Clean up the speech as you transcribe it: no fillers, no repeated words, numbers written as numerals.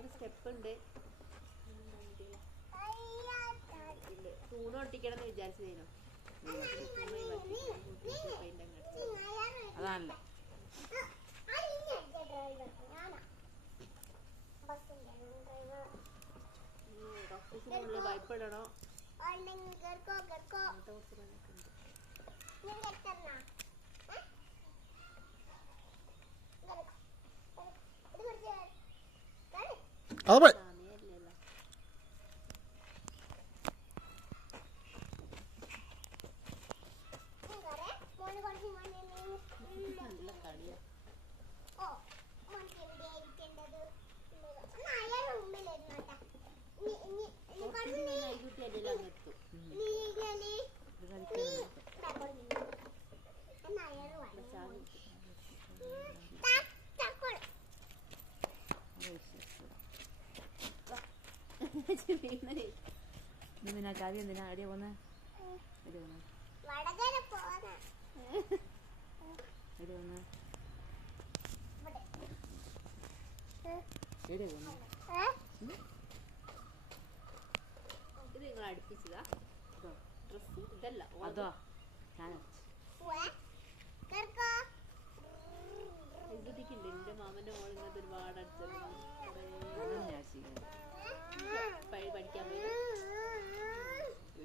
അത് സ്റ്റെപ്പ് ഉണ്ട്. തൂണ് ഒട്ടിക്കണം എന്ന് വിചാരിച്ചതേനു. അതല്ല ഓഫീസിനുള്ളിൽ ഭയപ്പെടണോ? അത് നല്ല കളിയാ. ഐകുട്ടിയല്ലേ അങ്ങെത്തും. എന്തിനാ ചാവി എന്തിനാ അടിയ പോന്നെ? അടിയ പോന്നെ അടിയ പോന്നെ എടിയ പോന്നെ. ഇത് നിങ്ങൾ അടുപ്പിച്ചതാ ഡ്രസ്? ഇതല്ല അതോ ഞാൻ ഐകുട്ടിക്കുണ്ട്. എന്റെ മാമന്റെ മോൾ ഇങ്ങനത്തെ ഒരുപാട് അടിച്ചത്.